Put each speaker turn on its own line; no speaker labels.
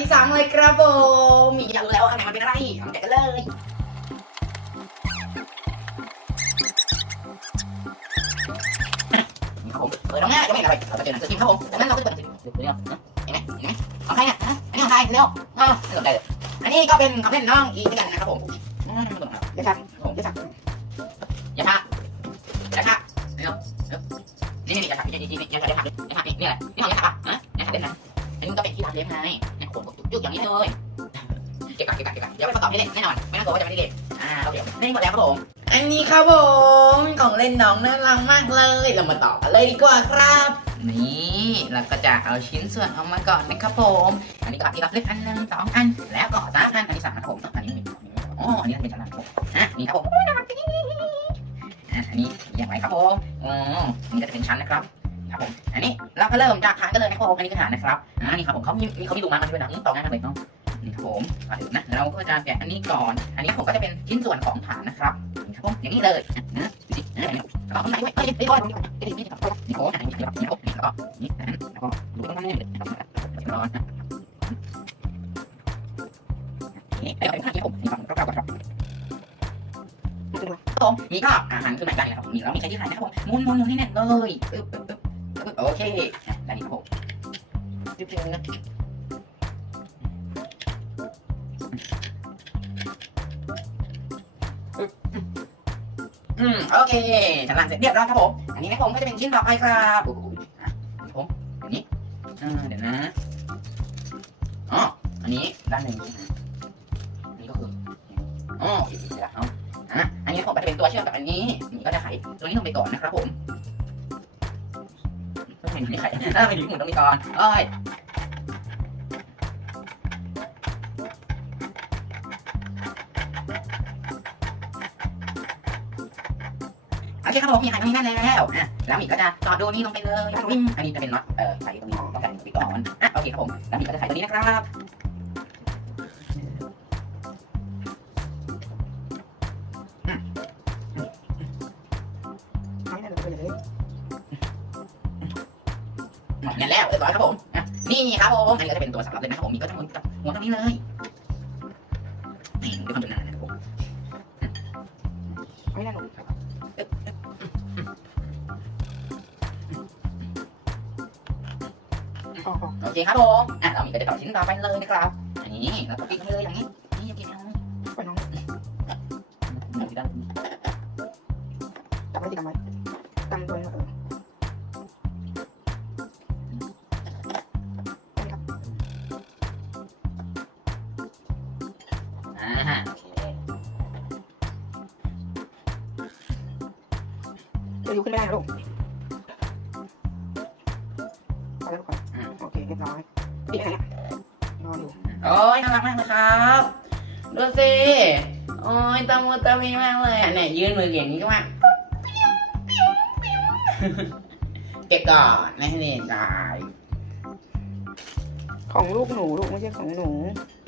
ที่สองเลยครับผมมีอยากรู้แล้วว่าข้างในมันเป็นอะไรมาแกะกันเลยครับผมเปิดตรงนี้จะไม่อะไรเราจะเจอหนังสือพิมพ์ครับผมจากนั้นเราก็เปิดหนังสือพิมพ์ดูนี่เห็นไหมเห็นไหมของใครอะฮะอันนี้ของใครเร็วอ่าไม่สนใจเลยอันนี้ก็เป็นของเล่นน้องอีกกันนะครับผมอืมไม่สนใจอย่าชักผมอย่าชักอย่าชักอย่าชักเร็วเร็วนี่นี่อย่าชักนี่นี่นี่อย่าชักอย่าชักอย่าชักนี่นี่อะไรนี่ของอย่าชักอะฮะอย่าชักเล่นนะอันนี้มันก็เป็นที่รักเลี้ยงไง เนี่ยผมจุกๆอย่างนี้เลยเก็บกันเก็บกันเก็บกันเดี๋ยวไปประกอบให้เล่นแน่นอน ไม่ต้องกลัวว่าจะไม่ได้เล่นอ่าโอเคนี่หมดแล้วครับผม อันนี้ครับผมของเล่นน้องน่ารักมากเลย เรามาต่อกันเลยดีกว่าครับ นี่เราก็จะเอาชิ้นส่วนออกมาก่อนนะครับผม อันนี้ก็ที่รับเล็กอันหนึ่งสองอัน แล้วก็สามอัน อันที่สามนะครับผม อันนี้อ๋ออันนี้เป็นชั้นล่างครับผมอะนี่ครับผมอะอันนี้อย่างไรครับผมอ๋ออันนี่ก็จะเป็นชั้นนะครับ ครับผมอันนี้เราก็เริ่มจากฐานกันเลยนะครับผมอันนี้คือฐานนะครับอ่านี่ครับผมเขามีเขามีดูกไมามันด้วยนะต่อง่ายมากเลยเนาะนี่ครับผมอะเดี๋ยวนะเราก็จะแกะอันนี้ก่อน อันนี้ผมก็จะเป็นชิ้นส่วนของฐานนะครับนี่ครับผมอย่างนี้เลยอะนะดูสิอะแล้วก็ข้างในด้วยเอ้ยเอ้ยบอยเอ้ยนี่ครับนี่โอ้ยนี่ครับนี่ครับนี่แล้วก็นี่นะแล้วก็ดูตรงนี้นะครับร้อนนะนี่แล้วก็ที่ผมนี่ครับก็กลับครับผมมีก็อาหารคือไหนกันนะครับมีแล้วมีใช้ที่ไหนนะครับผมมุนมุนมุนให้แน่นเลยอึ๊บ โอเคอะแล้วนี่ครับผมจิ๊บจิ๊บนะอืมโอเคชั้นล่างเสร็จเรียบร้อยครับผม อันนี้นะผมก็จะเป็นชิ้นต่อไปครับโอ้โหอะนี่ผมอันนี้อ่าเดี๋ยวนะอ๋ออันนี้ด้านหนึ่งอันนี้ก็คืออ๋อเคเสร็จแล้วอะอันนี้ผมก็จะเป็นตัวเชื่อมกับอันนี้อันนี้ก็จะไขตัวนี้ลงไปก่อนนะครับผม ไม่เห็นไม่ไขถ้าไม่มีหมุนตรงนี้ก่อนเอ้ยโอเคครับผมมีไขตรงนี้ได้แล้วนะแล้วมีก็จะจอดดูนี่ลงไปเลยวิ่งอันนี้จะเป็นน็อตเอ่อใส่ตรงนี้ต้องการปิดก่อนอะโอเคครับผมแล้วมีก็จะไขตัวนี้นะครับ งั้นแล้วเรียบร้อยครับผมอะนี่ครับผมอันนี้ก็จะเป็นตัวสำหรับเลยนะครับผมมีก็จะหมุนกับหมุนตรงนี้เลยนี่ด้วยความชำนาญนะครับผม
ไม่ได้หนูพอพอ
โอเคครับผมอะเรามีก็จะต่อชิ้นต่อไปเลยนะครับอันนี้เราก็ปิดเลยอย่างนี้นี่ยังกินเอา
ไปน้อง
หมุนที่ด้าน
จับไว้ติดกันไว้ เดี๋ยวยูขึ้นไม่ได้นะลูกไปแล้วลูกก่อนโอเคเรียบร้อยปิดไหนอะนอนอยู่
โอ้ยน่ารักมากเลยครับ ดูสิโอ้ยตามูตามีมากเลยอะเนี่ยยืนมืออย่างนี้ก็ว่าเก็บก่อนไม่ให้เล่นได้
ของลูกหนูลูกไม่ใช่ของหนู
อ